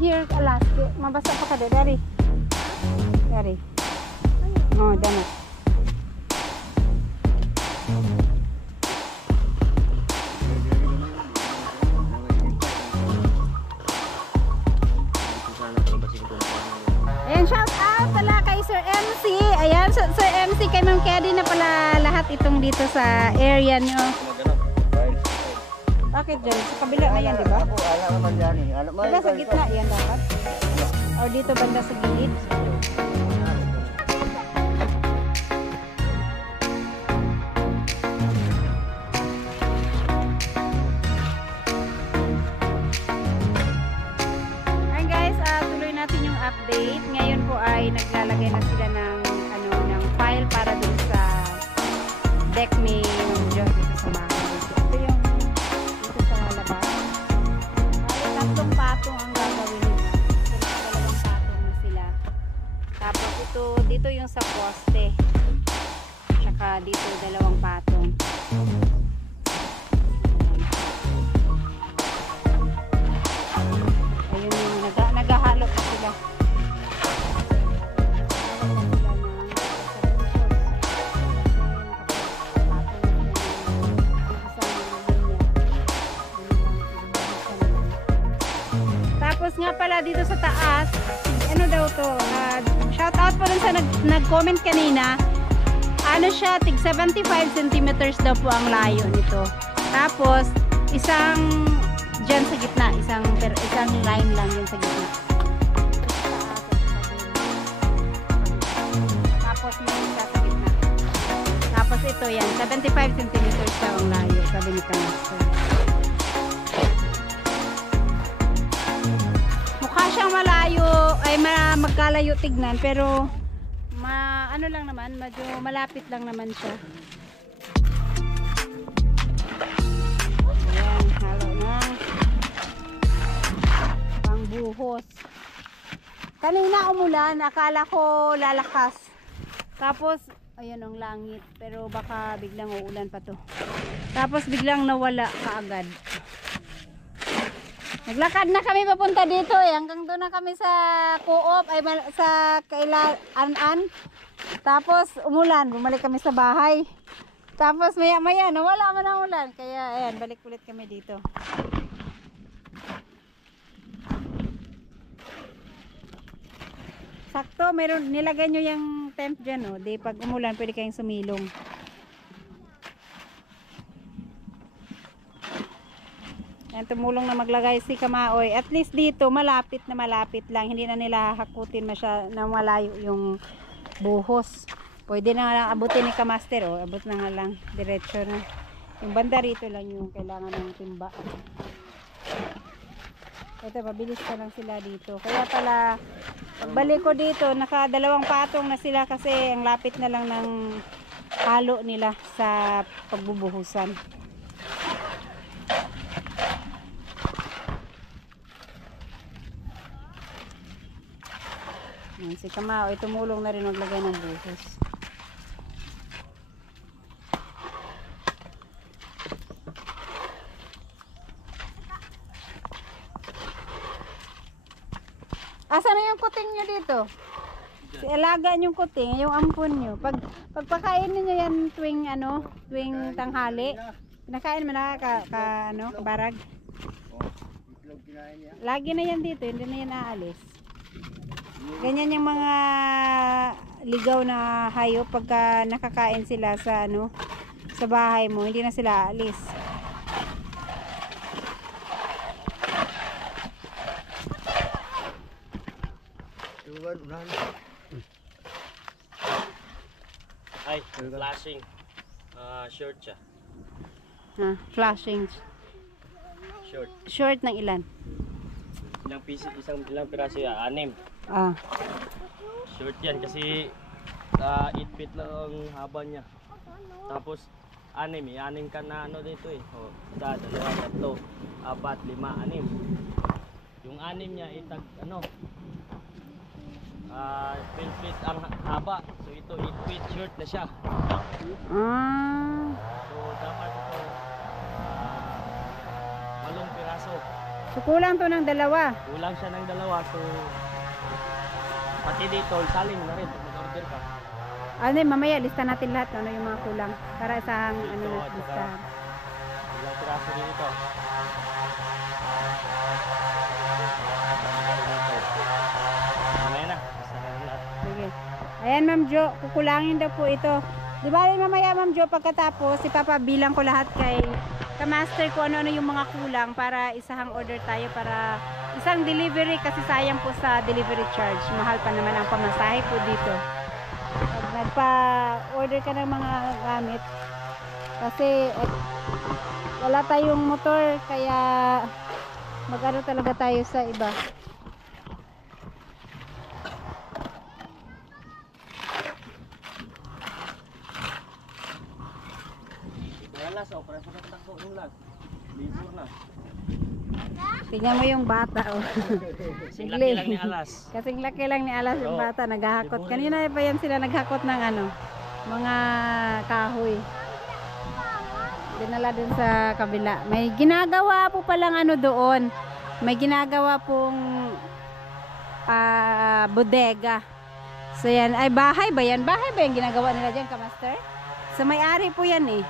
here alas, mabasa pa ka dari. Dari. Oh, dana. Ayan, shout out pala kay Sir MC. Ayan, Sir MC, kay Ma'am Kedi na pala lahat itong dito sa area nyo. Bakit dyan? Sa kabila na yan, diba? Alam naman yan eh. Diba sa gitna yan dapat? O dito banda sa gilid? Ayan guys, tuloy natin yung update. Ngayon po ay naglalagay na sila ng, ng file para dun sa deck ni John dito sa bahay. Ito yung dito sa labas. Tatlong patong ang gagawin nila. Dalawang patong na sila. Tapos ito, dito yung sa poste. Tsaka dito dalawang patong. Ayun yung naghahalo pa sila. Tapos nga pala dito sa taas, ano daw to, shout out po dun sa nag-comment kanina, ano siya, tig 75 centimeters daw po ang layo nito. Tapos, isang dyan sa gitna, isang line lang dyan sa gitna. Tapos, may isa sa gitna. Tapos ito yan, 75 centimeters daw ang layo, sabi ni Kamaster. Siyang malayo ay magkalayo tignan pero ano lang naman, medyo malapit lang naman siya. Ayan, halo na pangbuhos. Kanina umulan, akala ko lalakas, tapos ayan ang langit, pero baka biglang uulan pa to, tapos biglang nawala kaagad. Naglakad na kami papunta dito eh. Hanggang doon na kami sa Co-op ay sa Kailan-an. Tapos umulan, bumalik kami sa bahay. Tapos maya-maya nawala man ang ulan. Kaya ayan, balik ulit kami dito. Sakto, meron nilagay nyo yung temp dyan, oh. Di pag umulan pwede kayong sumilong. Yan, tumulong na maglagay si Kamaoy. At least dito, malapit na malapit lang. Hindi na nila hakutin na malayo yung buhos. Pwede na lang abutin ni Kamaster. Oh. Abot na nga lang. Diretso na. Yung banda rito lang yung kailangan ng timba. Ito, mabilis pa lang sila dito. Kaya pala, pagbalik ko dito, nakadalawang patong na sila kasi ang lapit na lang ng halo nila sa pagbubuhusan. Si Kamao ay tumulong na rin maglagay ng buhos. Asa na yung kuting nyo dito? Si alaga yung kuting, yung ampon nyo. Pagpakain niyo yan tuwing tanghali. Pinakain mo na kabarag. Lagi na yan dito, hindi na yan aalis. Ganyan yung mga ligaw na hayop pagka nakakain sila sa sa bahay mo, hindi na sila aalis. Ay, flashing. Short siya. Flashing. Short. Short ng ilan? Ilang piraso yan? 6. Short yan kasi 8 feet lang ang haba niya. Tapos 6 6 ka na dito eh. O, 1, 2, 3, 4, 5, 6. Yung 6 niya itag 12 feet ang haba. So ito 8 feet short na siya. So dapat ito 8 piraso. So kulang to ng dalawa. Kulang siya ng dalawa. So, pati dito, saling na rin. Mag-order ka. Ano mamaya, lista natin lahat. Ano yung mga kulang. Para isang Dito, ano na at lista. saka ilang piraso din ito. Mamaya na. Basta na lahat. Sige. Ayan Ma'am Jo, kukulangin daw po ito. Di ba mamaya Ma'am Jo, pagkatapos, ipapabilang ko lahat kay Kamaster ko ano yung mga kulang para isahang order tayo para isang delivery kasi sayang po sa delivery charge. Mahal pa naman ang pamasahe po dito. Pag nagpa-order ka ng mga gamit kasi wala tayong motor kaya mag-ano talaga tayo sa iba. Alas, oh, para sa katakbo yung las. Libur na. Tingnan mo yung bata oh. Kasing laki lang ni Alas. Kasing laki lang ni Alas yung Oo. bata naghahakot. Libur Kanina pa yan sila naghakot ng ano, mga kahoy. Dinala dun sa kabila. May ginagawa po palang ano doon. May ginagawa pong bodega. So yan, ay bahay ba yan? Bahay ba yung ginagawa nila dyan, Kamaster? So may-ari po yan eh.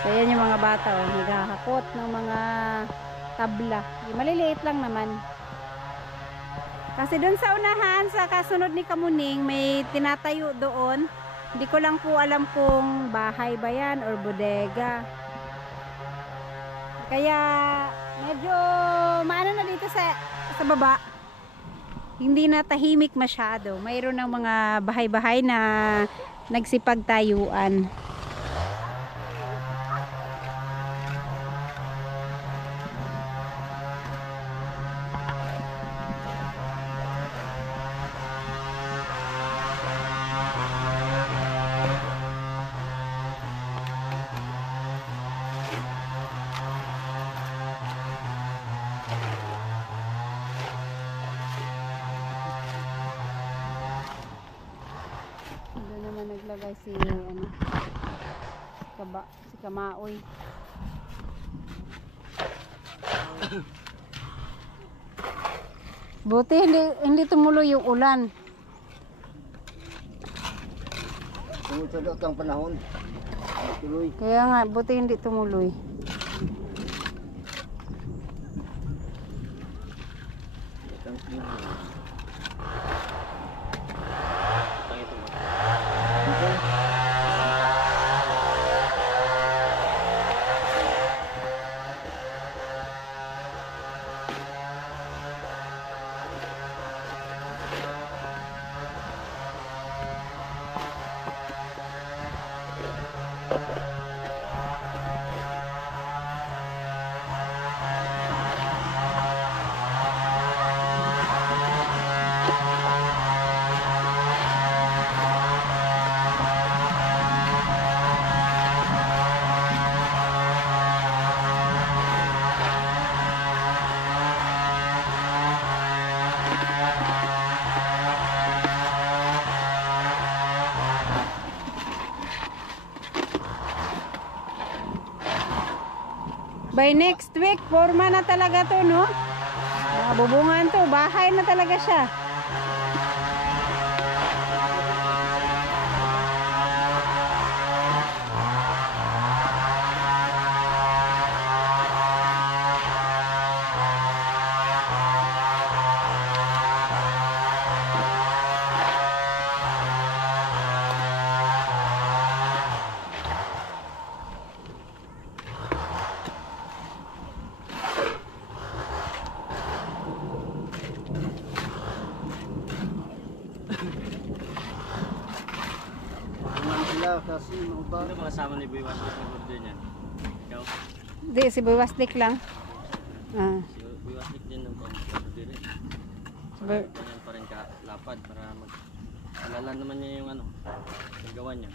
So yan yung mga bata oh, naghahakot ng mga tabla. Maliliit lang naman. Kasi doon sa unahan, sa kasunod ni Kamuning, may tinatayo doon. Hindi ko lang po alam kung bahay ba yan or bodega. Kaya medyo maano na dito sa baba. Hindi na tahimik masyado. Mayroon ng mga bahay-bahay na nagsipagtayuan. Doon naman naglagay si ano, si Kamaoy. Buti hindi tumuloy yung ulan. Tumutuloy ang panahon. Tuloy. Kaya nga buti hindi tumuloy. By next week, forma na talaga to, no? Bubungan to, bahay na talaga siya. Kasi maubang. Ano mga kasama ni Boy Wasnik na order niyan? Ikaw? Di, si Boy Wasnik lang. Si Boy Wasnik din ang order eh. Boy- Ganyan pa rin kalapad para alala naman niya yung ano, yung gawa niya.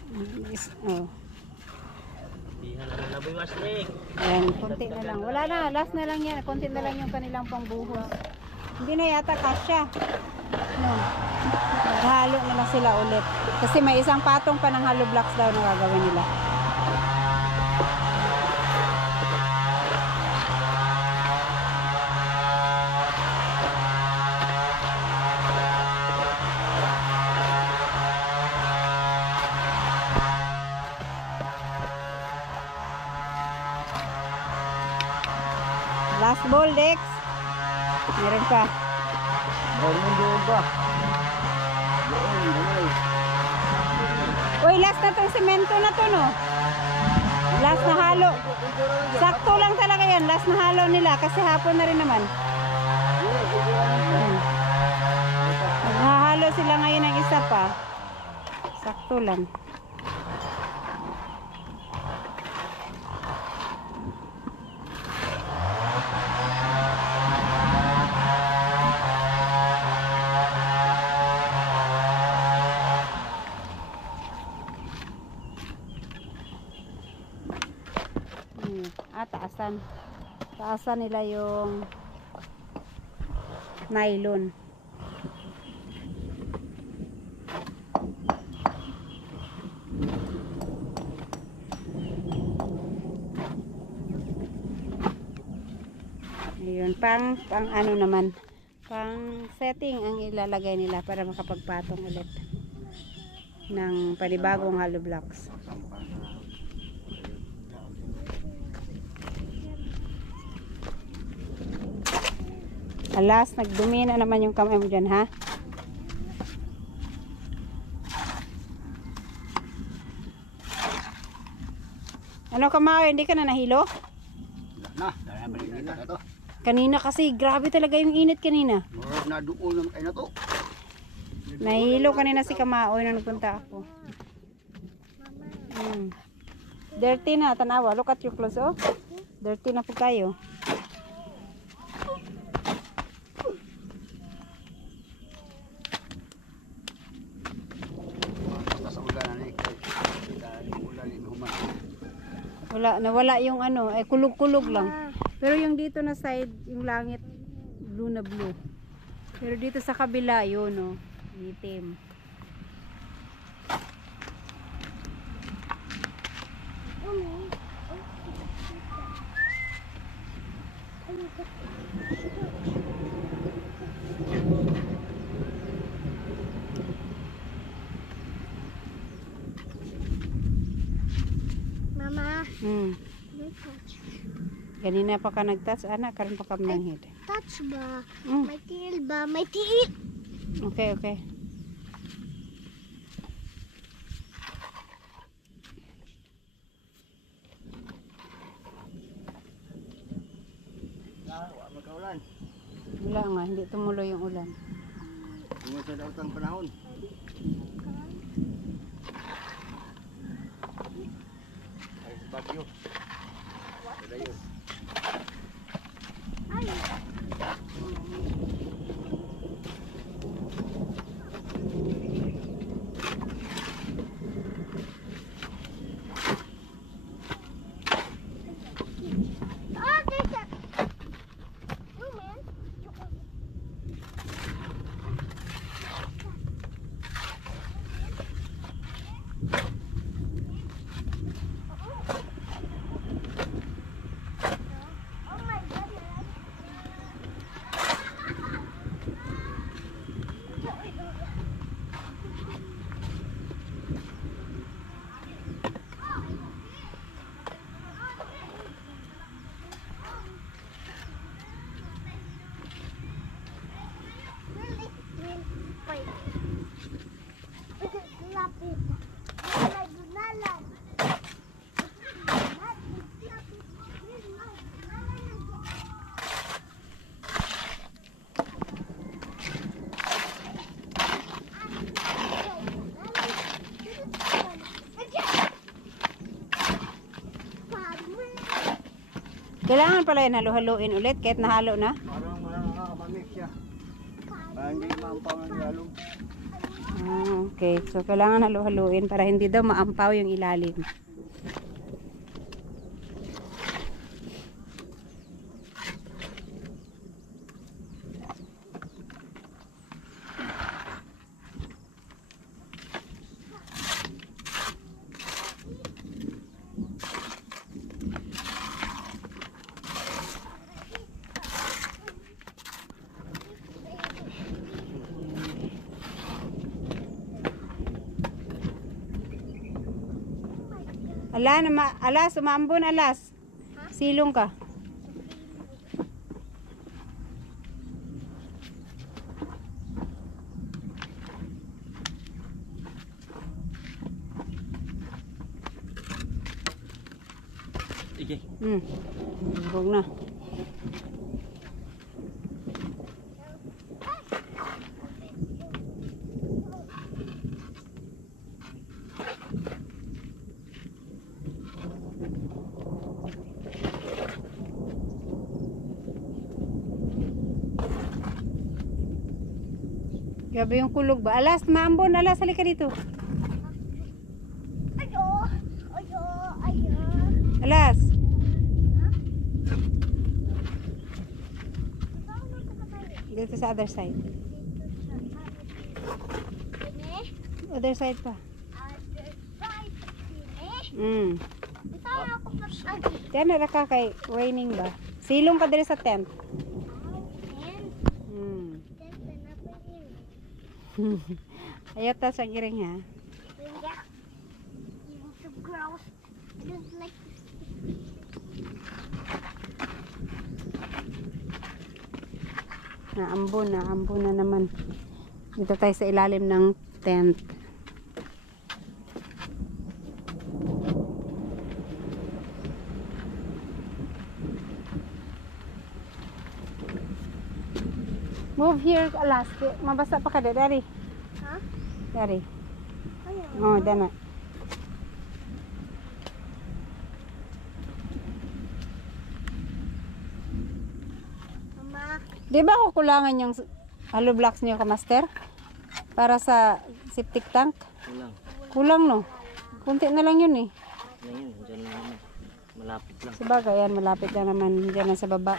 Oh. Ihan na Boy Wasnik. Ayan, konti na lang. Wala na, last na lang yan. Konti na lang yung kanilang pangbuhos. Hindi na yata kasya. No. Maghalo na lang sila ulit. Kasi may isang patong pa ng hollow blocks daw na gagawin nila. Last ball, Dex. Meron pa. Doon pa. Doon, damay. Uy, last na tong semento na to, no? Last na halo. Sakto lang talaga yan. Last na halo nila kasi hapon na rin naman. Naghahalo sila ngayon ng isa pa. Sakto lang. Taasan. Taasan nila yung nylon. Ayun, pang ano naman, pang setting ang ilalagay nila para makapagpatong ulit ng panibagong hollow blocks. Alas, nagdumi na naman yung kamay mo dyan, ha? Ano kamay? Hindi ka na nahilo? Na, dahil balik na ito. Kanina kasi, grabe talaga yung init kanina. Murag na doon naman kayo na to. Nahilo kanina si Kamaoy nung nagpunta ako. Dirty na, tanawa. Look at your clothes, oh. Dirty na po kayo. Nawala yung ano, ay kulog-kulog lang. Pero yung dito na side, yung langit blue na blue. Pero dito sa kabila, yun, no, itim. Mama, may touch. Ganina pa ka nag-touch, anak, karon pa ka manghid. Touch ba? May tiil ba? May tiil! Okay, okay. Magkaulan. Wala nga, hindi tumuloy yung ulan. Tungod sa daw tang panahon. Ay, bagyo. Bagyo. Ay! Ah, there's a... Oh, man. Oh my goodness. Really? Wait. Lapit. Nalan. Kailangan pala yan halo-haloin ulit kahit nahalo na. Parang mamix siya. Parang hindi maampaw ng lalong. Okay, so kailangan halo-haloin para hindi daw maampaw yung ilalim. Alas, umambon alas. Silong ka. Sige. Huwag na. Grabe yung kulog ba? Alas, maambon. Alas, halika dito. Ayo, ayo, ayo. Alas. Dito sa other side. Ini, Other side pa. ada right sini. Ito ako pag-agi. Diyan na ka kay raining ba? Silong ka diri sa tent. And then kenapa ini? Ayaw ta sa giring ha. Yeah. Even so gross. I don't like this. Naambon na naman. Dito tayo sa ilalim ng tent. Move here, Alas. Mabasa pa ka da, Dari. Ha? Dari. Ayo. Oh, dana. Mama, Di ba kukulangan yung hollow blocks niyo ka, Master? Para sa septic tank? Kulang. Kulang, no? Kunti na lang yun eh. Yan yun. Diyan lang naman. Malapit lang. Sabagay, yan, malapit lang naman. Diyan na sa baba.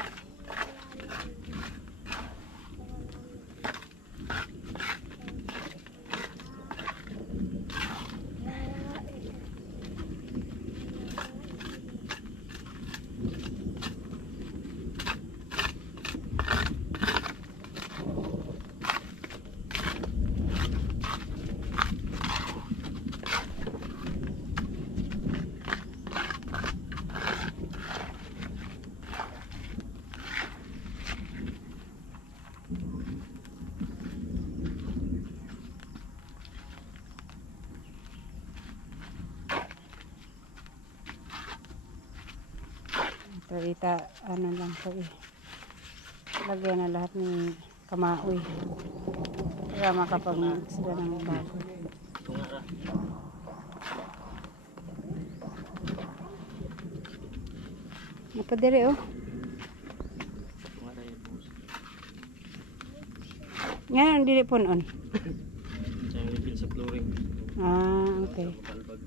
Ito, ano lang ito eh. Lagyan na lahat ng kamaoy. Para makapag-mix sila ng bago. Ito nga ra. Napadiri oh. Ito nga ra yung boss. Nga, ang dili po noon. Diyan yung refill sa flooring. Ah, okay. Balbag.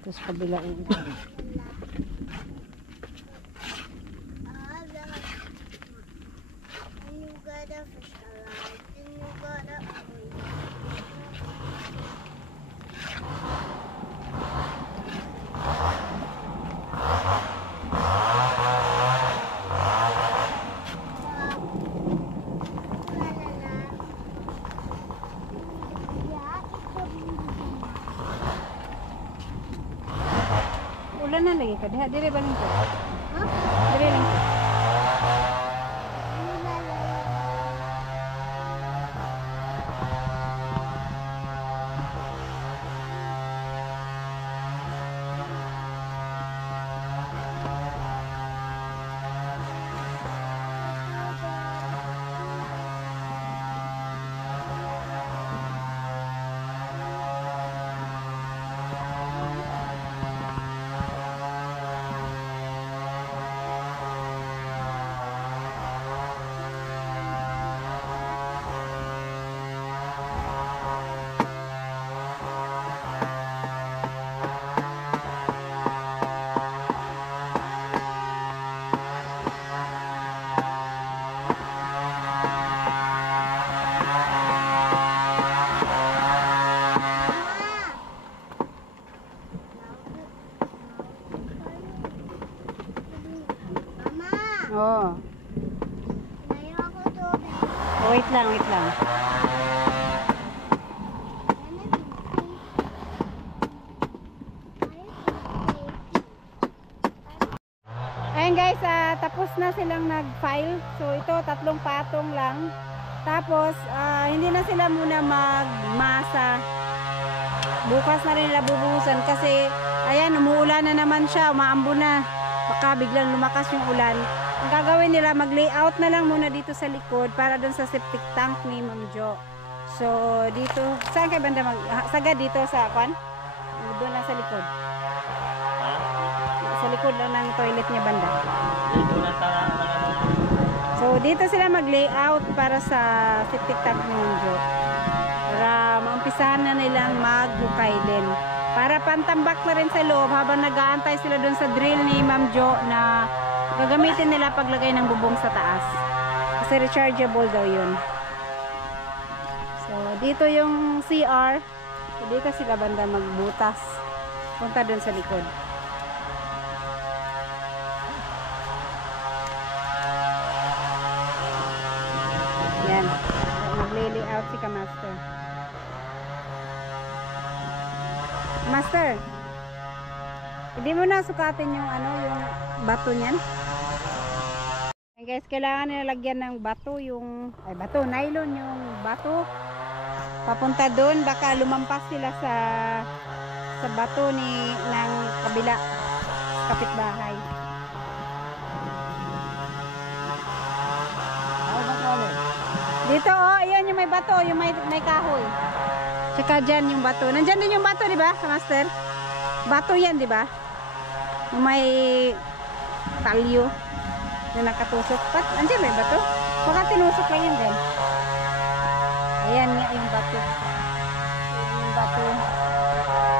Tapos kabilain. then you got a fish alive. Then you got a Ulan na lagi ka. Diha, dire ba lang ko? Huh? Dire lang ko. Wait lang, wait lang. Ayun guys, tapos na silang nag-file. So ito, 3 patong lang. Tapos, hindi na sila muna magmasa. Bukas na rin nila bubuhusan kasi, ayan, umuulan na naman siya, umaambo na. Baka biglang lumakas yung ulan. Ang gagawin nila, mag-layout na lang muna dito sa likod para dun sa septic tank ni Ma'am Jo. So, dito, saan kayo banda sagad dito sa, doon lang sa likod. Ha? Sa likod lang ng toilet niya banda. Dito na tara ng ano. So, dito sila mag-layout para sa septic tank ni Ma'am Jo. Para maumpisahan na nilang maghukay din. Para pantambak na rin sa loob habang nag-aantay sila dun sa drill ni Ma'am Jo na gagamitin nila paglagay ng bubong sa taas. Kasi rechargeable daw yun. So, dito yung CR. So, dito sila banda magbutas. Punta dun sa likod. Yan. Mag-layout si Kamaster. Master, hindi mo na sukatin yung yung bato niyan. Okay guys, kailangan nilalagyan ng bato yung nylon yung bato. Papunta doon, baka lumampas sila sa bato ng kabila, kapitbahay. Dito ayan yung may bato, yung may kahoy. Tsaka dyan yung bato. Nandyan din yung bato, di ba, Master? Bato yan, di ba? Yung may talyo na nakatusok. Nandyan may bato? Baka tinusok lang yun din. Ayan nga yung bato. Yung bato.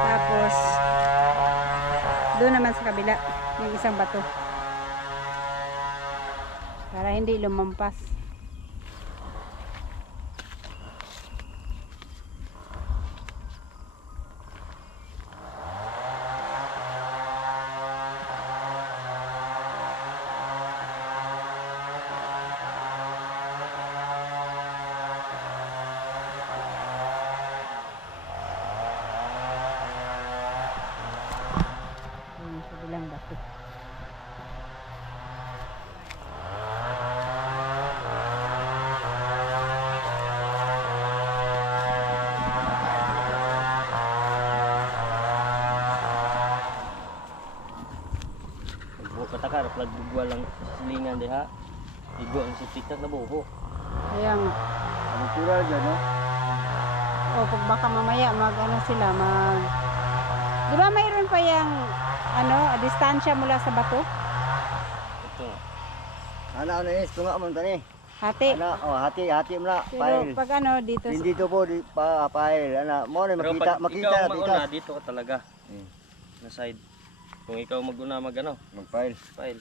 Tapos, doon naman sa kabila, yung isang bato. Para hindi lumampas. Bilang bato. Katakar, plagbugwa lang silingan diha. Igo ang sipikat na buho. Kaya nga. Ano tura dyan, no? O, pag baka mamaya sila, di ba mayroon pa yung distansya mula sa bato? Ito. Ano is, tunga mo tani. Hati. Hati mo na, Pero file. pag dito Hindi to po, file. Mo na, Pero makita pag ikaw na mauna, titas. dito ka talaga. Na side. Kung ikaw maguna Mag-file. file.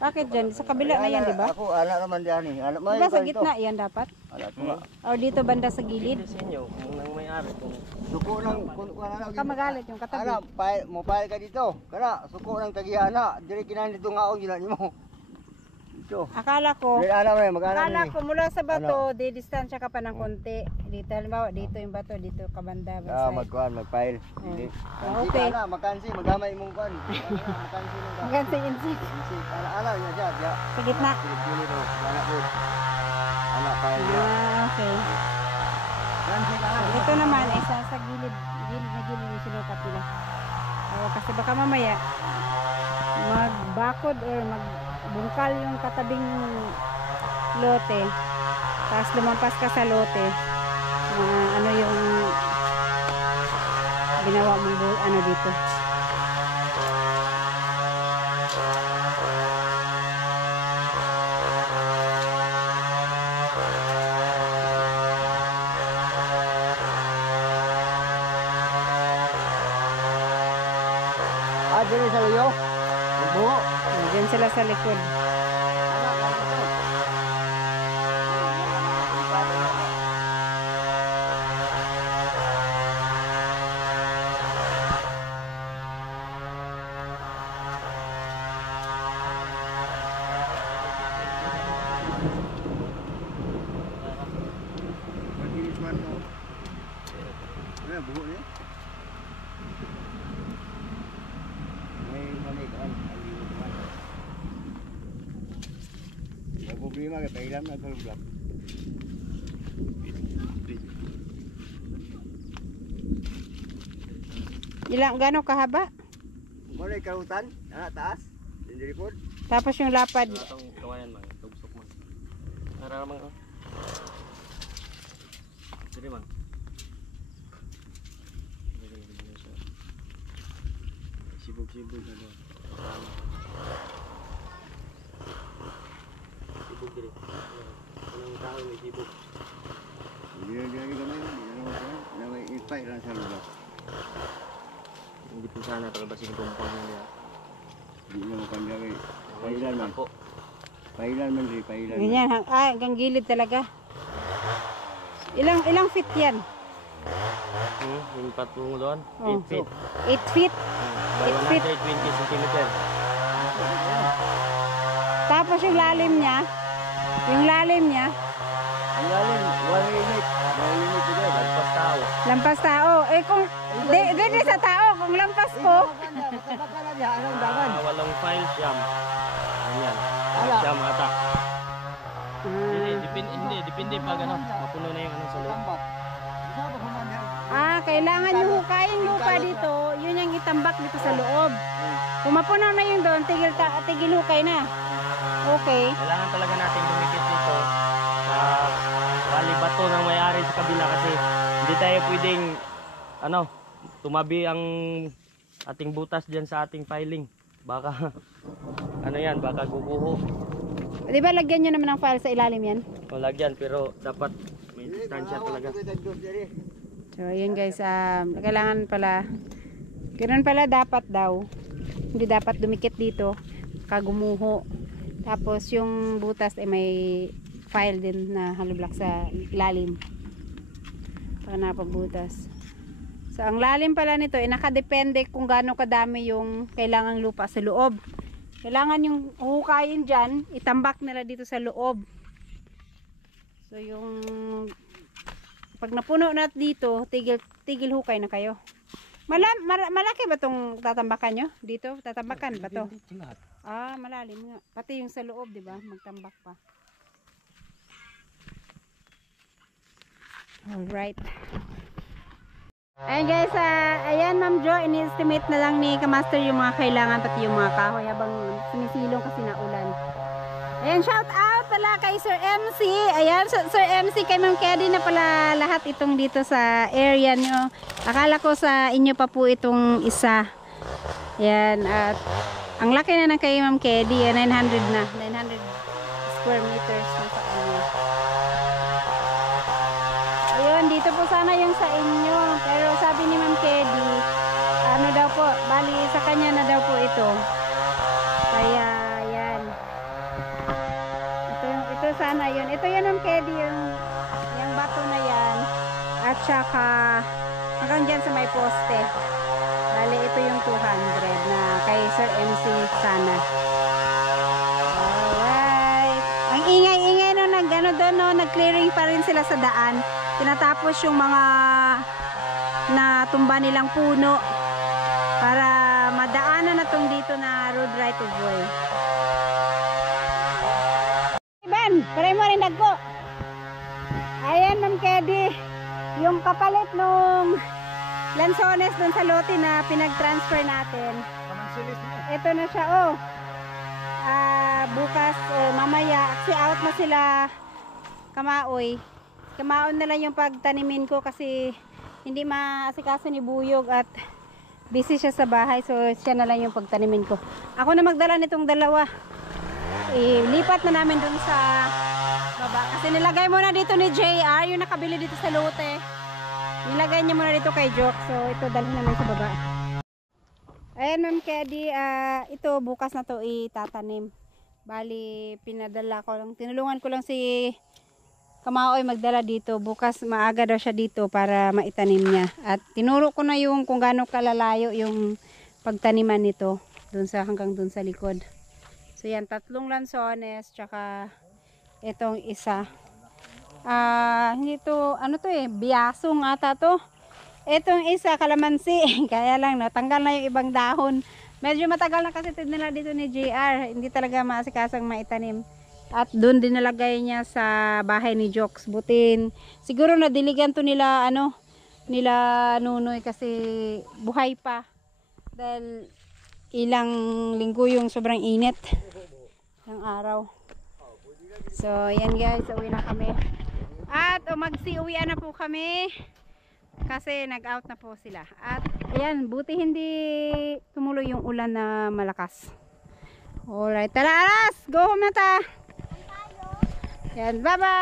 bakit dyan? Sa kabila na yan, di ba? Ako, naman diyan eh. Di ba sa gitna yan dapat? Tunga. O dito banda sa gilid? Dito sa inyo, kung nang may-ari. Suko ng, Baka magalit yung katabi. file ka dito. Kana, suko ng tagihana. Diri kinan dito nga o, yun mo. Dito. Akala ko, Mag-ana mo mula sa bato, di distansya ka pa ng konti. Dito, halimbawa, dito yung bato, dito ka banda. mag-file. Hindi. Okay. Makansi, magamay mong kan. Makansi mong kan. Hanggang sa insik. Ala, yun siya. Sa gitna. Pili to. Ala po. Ala, file niya. Okay. Kansi ka lang. Ito naman, isa sa gilid na gilid yung sinukat nila. Kasi baka mamaya, magbakod or magbungkal yung katabing lote. Tapos lumampas ka sa lote. Yung ginawa mong dito. Dili sa luyo. Buho. Diyan sila sa likod. mga kailan na kalulak. Ilang, gano'ng kahaba? Muna yung karutan, taas, hindi po. Tapos yung lapad. Wala tong kawayan man, tugsok man. Nara man oh. Sige man. Sibog-sibog na doon. Sibog dire. Anong tao may sibog? Hindi na gamay, hindi na may ipay lang sa lugar. Hindi po sana talabasin kumpang niya. Hindi na makandari. Pailan man po. Pailan man rin, pailan. Ganyan, hanggang gilid talaga. Ilang feet yan? Yung patungo doon, Oh. 8 feet. 8 feet. By 8 feet. 120 cm. Tapos yung lalim niya, Ang lalim, 1 limit. 1 limit ko dyan. Lagpas tao. lampas tao. Eh kung, di sa tao, kung lampas ko, Matabaka lang yan, anong daman? Walang file siyam. Ayan. Ala. Siyam ata. Hindi, depende pag ano, mapuno na yung ano sa loob. kailangan yung hukayin lupa dito, yun yung itambak dito sa loob. Kung mapunaw na yun doon, tigil hukay na. Okay. Kailangan talaga natin dumikit dito sa wali bato ng may-ari sa kabila kasi hindi tayo pwedeng ano, tumabi ang ating butas diyan sa ating filing. Baka ano yan, baka guguho. Di ba lagyan nyo naman ng file sa ilalim yan? O lagyan pero dapat may distansya talaga. So yun guys, kailangan pala, ganoon pala dapat daw. Hindi dapat dumikit dito, kagumuho. Tapos yung butas ay may file din na hollow block sa ilalim. Para napagbutas. So ang lalim pala nito ay nakadepende kung gaano kadami yung kailangang lupa sa loob. Kailangan yung hukayin dyan, itambak nila dito sa loob. So yung pag napuno na dito, tigil hukay na kayo. Malaki ba tong tatambakan nyo? Dito, tatambakan ba to? Malalim nga. Pati yung sa loob, di ba? Magtambak pa. Alright. Ayan guys, ayan Ma'am Jo, ini-estimate na lang ni Kamaster yung mga kailangan pati yung mga kahoy habang sumisilong kasi naulan. Ayan, shout out pala kay Sir MC. Ayan, Sir MC, kay Ma'am Kedi na pala lahat itong dito sa area nyo. Akala ko sa inyo pa po itong isa. Ayan, at ang laki na ng kay Ma'am Kedi, 900 na. 900 square meters na sa kanya. Ayun, dito po sana yung sa inyo. Pero sabi ni Ma'am Kedi, ano daw po, bali sa kanya na daw po ito. Kaya, yan. Ito sana yun. Ito yun Ma'am Kedi, yung bato na yan. At saka, hanggang dyan sa may poste. Bali, ito yung 200 na kay Sir MC sana. Alright. Ang ingay-ingay no, nag-ano doon, no, nag-clearing pa rin sila sa daan. Tinatapos yung mga natumba nilang puno para madaanan na tong dito na road right of way. Iban, pare mo rin nagko. Ayan Ma'am Kedi, yung kapalit nung lansones dun sa lote na pinag-transfer natin. Ito na siya, oh. Bukas, mamaya, kasi out na sila Kamaoy. Kamaon na lang yung pagtanimin ko kasi hindi maasikaso ni Buyog at busy siya sa bahay, so siya na lang yung pagtanimin ko. Ako na magdala nitong dalawa. Lipat na namin dun sa baba kasi nilagay muna dito ni JR yung nakabili dito sa lote. Nilagay niya muna dito kay Joke, so ito dalhin naman sa baba. Ayan Ma'am Kedi, ito bukas na to itatanim. Bali pinadala ko lang, tinulungan ko lang si Kamaoy magdala dito. Bukas maaga daw siya dito para maitanim niya. At tinuro ko na yung kung gaano kalalayo yung pagtaniman nito dun sa, hanggang dun sa likod. So yan, 3 lansones tsaka itong isa. Hindi to, ano to biyasong ata to. Itong isa, kalamansi. Kaya lang, natanggal na yung ibang dahon. Medyo matagal na kasi nila dito ni JR. Hindi talaga maasikasang maitanim. At doon din nalagay niya sa bahay ni Jokes. Butin. Siguro nadiligan to nila nila Nunoy kasi buhay pa. Dahil ilang linggo yung sobrang init ng araw. So, yan guys, uwi na kami. At magsi-uwian na po kami kasi nag-out na po sila. At ayan, buti hindi tumuloy yung ulan na malakas. Alright, tara Aras! Go home na ta! Yan, bye-bye!